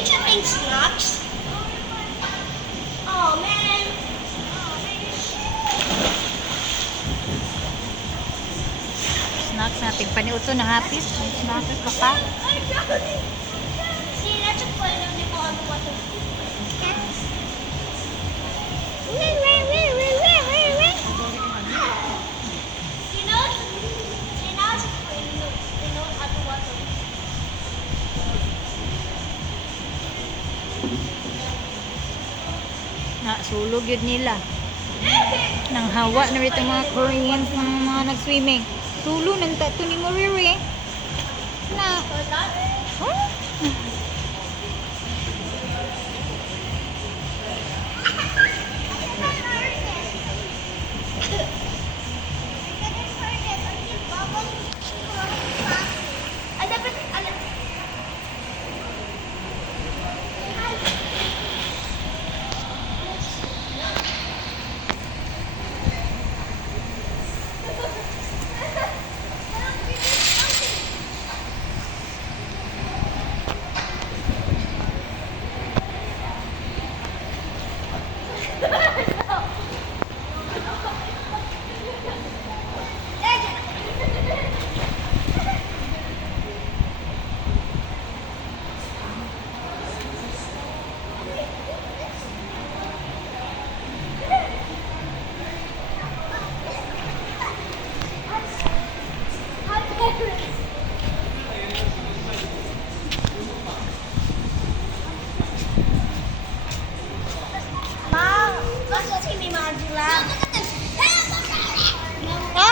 Did you bring snacks? Oh man. Snacks natin. Paniuto na hapis. Snacks ka pa. See, that's a fun of the on the water. Na, sulog yun nila. Nang hawa na rin mga Koreans ng mga nag-swimming. Sulo ng tato ni Moriri. Na. Huh?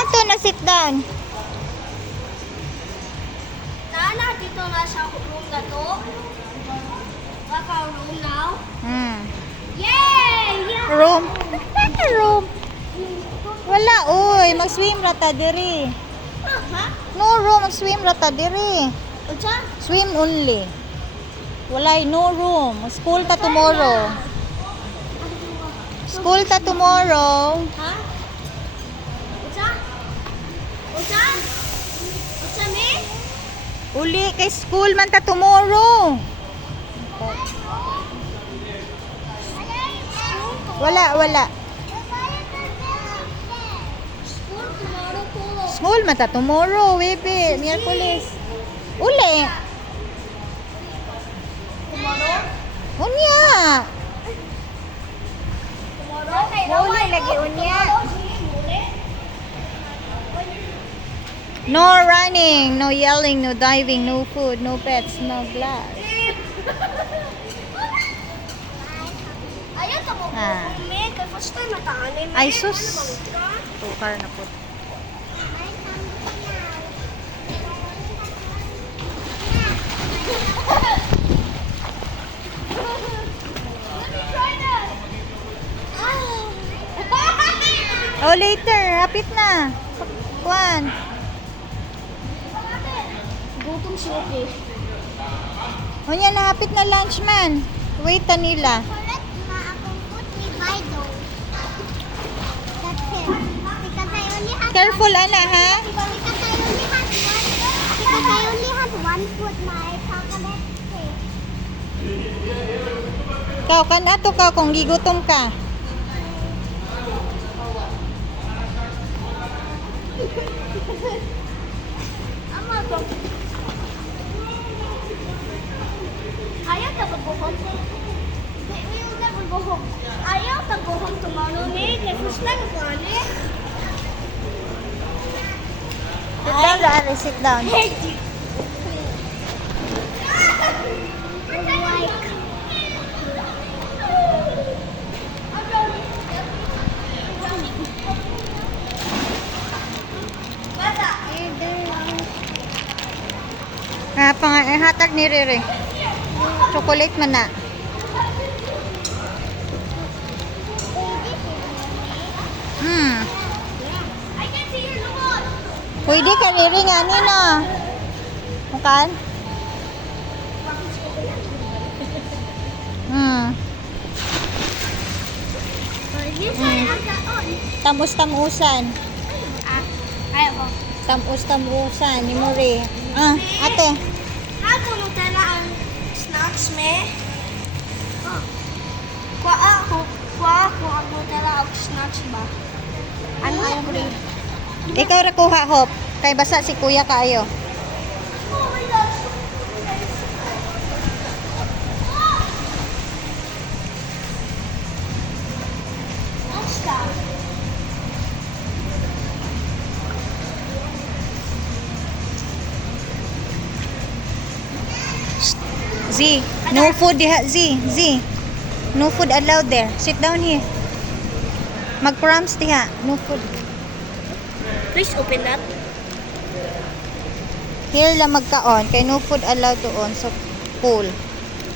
Ito na sit down. Nana, dito nga sa room na to. Baka room now. Yay! Yeah! Room. Room. Wala, oy. Mag-swim rata diri. Ha? No room. Mag-swim rata diri. Ucha? Swim only. Wala, no room. School ta tomorrow. School ta tomorrow. Ha? Ucha? Ucha? Ucha me? Uli kay school man ta tomorrow. Wala. School tomorrow po. School man ta tomorrow, webe. Miyerkules. Uli. Tomorrow? Unya. Tomorrow? Uli lagi unya. Muli? No running, no yelling, no diving, no food, no pets, no glass. Ayaw tamo ko Ah. me. Kaya first time nataan eh. Ay, sus. Tukar na po. Oh, later. Hapit na. Kuan. Gutom si Oki. Unya na, hapit na lunch man. Wait ta nila. Correct ma akong put ni Bido. That's it. Because I only have Careful, ana, ha? because I only have one foot my chocolate cake. Kau, kan ato ka kung gigutom ka. Ama to. Ayaw ta go home. We will never go home. Ayaw ta go home tomorrow me. Kaya first time ko ani. Sit down, Ari. Sit down. Hate you. Hatag ni Riri. Chocolate man na. I can see your lumot. Pwede ka Riri nga nina. Bukan? Tamus-tamusan. Ayaw ko. Tamus-tamusan ni Muri. Ate. Ako nung tala ang snacks me. lunch ba? I'm hungry. Ikaw ra kuha, Hop. Kay basa si kuya kaayo. Oh my gosh. Lunch time. Z, no food diha, Z. Z. No food allowed there. Sit down here. Mag-proms diha. No food. Please open that. Here lang magkaon. Kay no food allowed doon sa pool.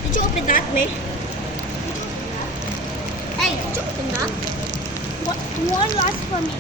Did you open that, me? Hey, did you open that? What? One last for me.